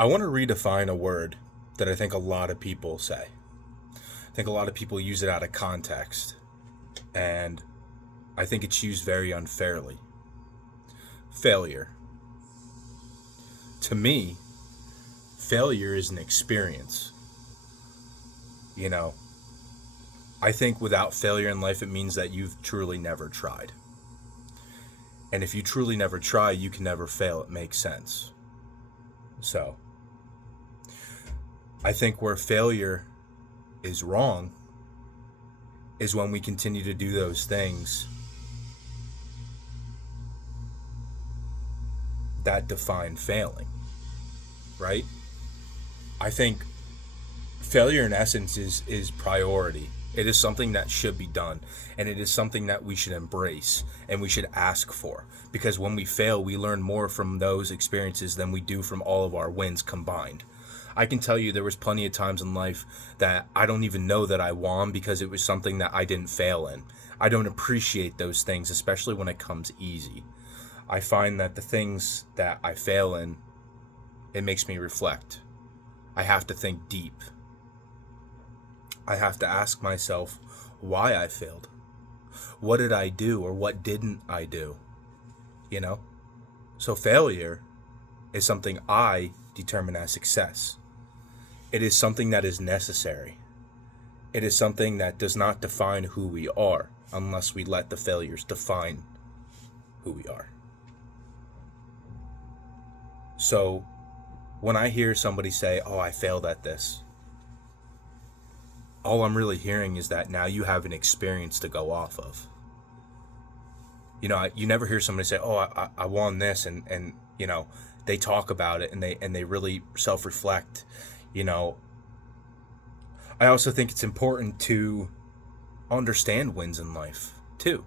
I want to redefine a word that I think a lot of people say. I think a lot of people use it out of context, and I think it's used very unfairly. Failure. To me, failure is an experience. You know, I think without failure in life, it means that you've truly never tried. And if you truly never try, you can never fail. It makes sense. So, I think where failure is wrong is when we continue to do those things that define failing, right? I think failure in essence is priority. It is something that should be done, and it is something that we should embrace and we should ask for, because when we fail, we learn more from those experiences than we do from all of our wins combined. I can tell you there was plenty of times in life that I don't even know that I won because it was something that I didn't fail in. I don't appreciate those things, especially when it comes easy. I find that the things that I fail in, it makes me reflect. I have to think deep. I have to ask myself why I failed. What did I do or what didn't I do? You know? So failure is something I determine as success. It is something that is necessary. It is something that does not define who we are unless we let the failures define who we are. So when I hear somebody say, "Oh, I failed at this," all I'm really hearing is that now you have an experience to go off of. You know, you never hear somebody say, "Oh, I won this," and you know, they talk about it and they really self-reflect. You know, I also think it's important to understand wins in life too.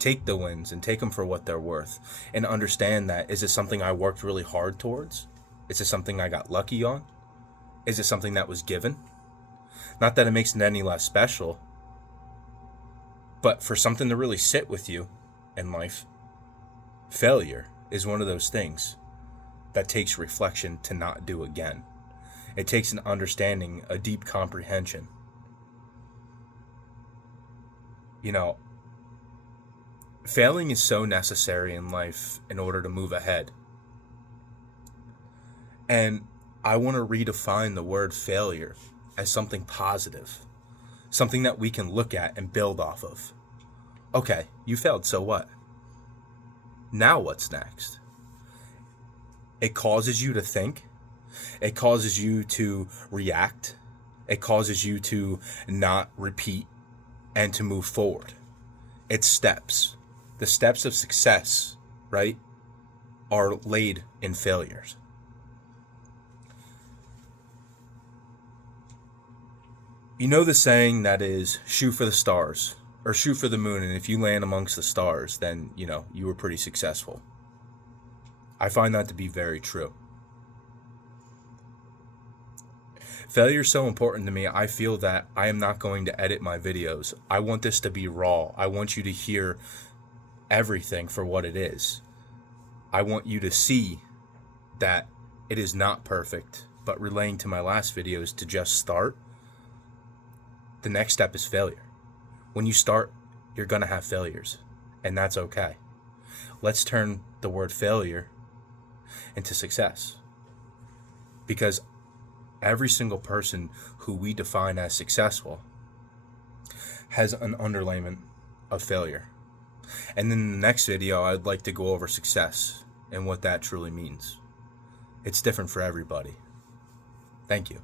Take the wins and take them for what they're worth, and understand that, is it something I worked really hard towards? Is it something I got lucky on? Is it something that was given? Not that it makes it any less special, but for something to really sit with you in life, failure is one of those things that takes reflection to not do again. It takes an understanding, a deep comprehension. You know, failing is so necessary in life in order to move ahead. And I want to redefine the word failure as something positive, something that we can look at and build off of. Okay, you failed, so what? Now what's next? It causes you to think. It causes you to react. It causes you to not repeat and to move forward. It's steps. The steps of success, right, are laid in failures. You know the saying that is, shoot for the stars or shoot for the moon, and if you land amongst the stars, then, you know, you were pretty successful. I find that to be very true. Failure is so important to me. I feel that I am not going to edit my videos. I want this to be raw. I want you to hear everything for what it is. I want you to see that it is not perfect, but relating to my last videos, to just start. The next step is failure. When you start, you're going to have failures, and that's okay. Let's turn the word failure into success, because every single person who we define as successful has an underlayment of failure. And then in the next video, I'd like to go over success and what that truly means. It's different for everybody. Thank you.